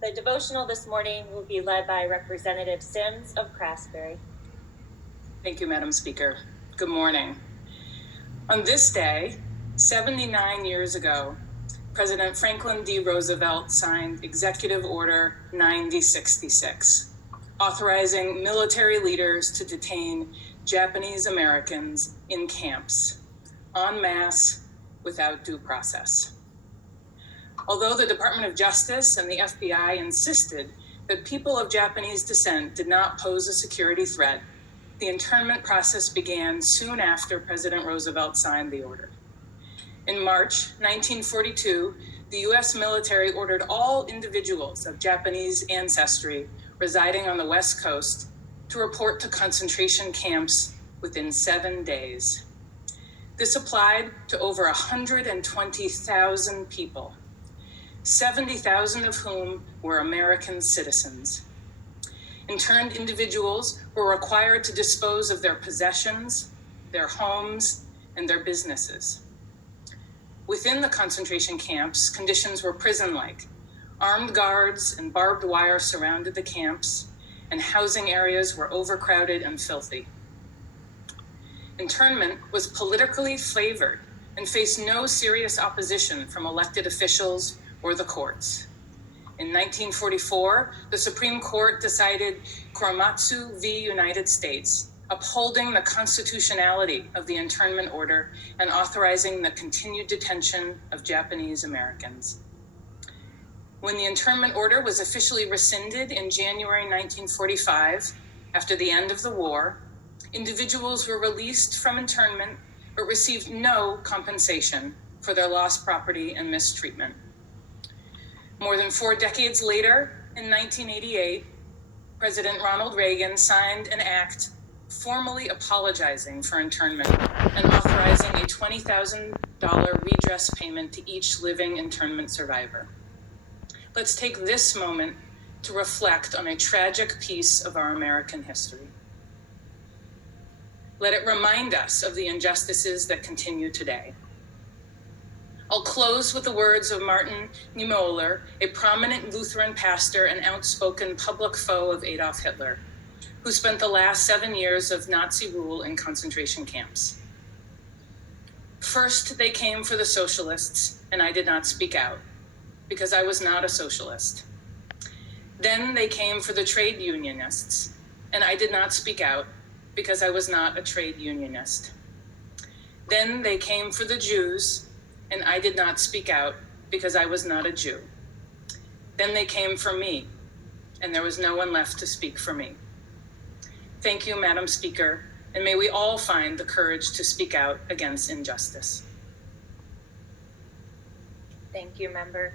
The devotional this morning will be led by Representative Sims of Craftsbury. Thank you, Madam Speaker. Good morning. On this day, 79 years ago, President Franklin D. Roosevelt signed Executive Order 9066, authorizing military leaders to detain Japanese Americans in camps, en masse, without due process. Although the Department of Justice and the FBI insisted that people of Japanese descent did not pose a security threat, the internment process began soon after President Roosevelt signed the order. In March 1942, the US military ordered all individuals of Japanese ancestry residing on the West Coast to report to concentration camps within 7 days. This applied to over 120,000 people, 70,000 of whom were American citizens. Interned individuals were required to dispose of their possessions, their homes, and their businesses. Within the concentration camps, conditions were prison-like. Armed guards and barbed wire surrounded the camps, and housing areas were overcrowded and filthy. Internment was politically flavored and faced no serious opposition from elected officials or the courts. In 1944, the Supreme Court decided Korematsu v. United States, upholding the constitutionality of the internment order and authorizing the continued detention of Japanese Americans. When the internment order was officially rescinded in January 1945, after the end of the war, individuals were released from internment but received no compensation for their lost property and mistreatment. More than 4 decades later, in 1988, President Ronald Reagan signed an act formally apologizing for internment and authorizing a $20,000 redress payment to each living internment survivor. Let's take this moment to reflect on a tragic piece of our American history. Let it remind us of the injustices that continue today. I'll close with the words of Martin Niemöller, a prominent Lutheran pastor and outspoken public foe of Adolf Hitler, who spent the last 7 years of Nazi rule in concentration camps. First, they came for the socialists, and I did not speak out, because I was not a socialist. Then they came for the trade unionists, and I did not speak out, because I was not a trade unionist. Then they came for the Jews, and I did not speak out because I was not a Jew. Then they came for me, and there was no one left to speak for me. Thank you, Madam Speaker, and may we all find the courage to speak out against injustice. Thank you, Member.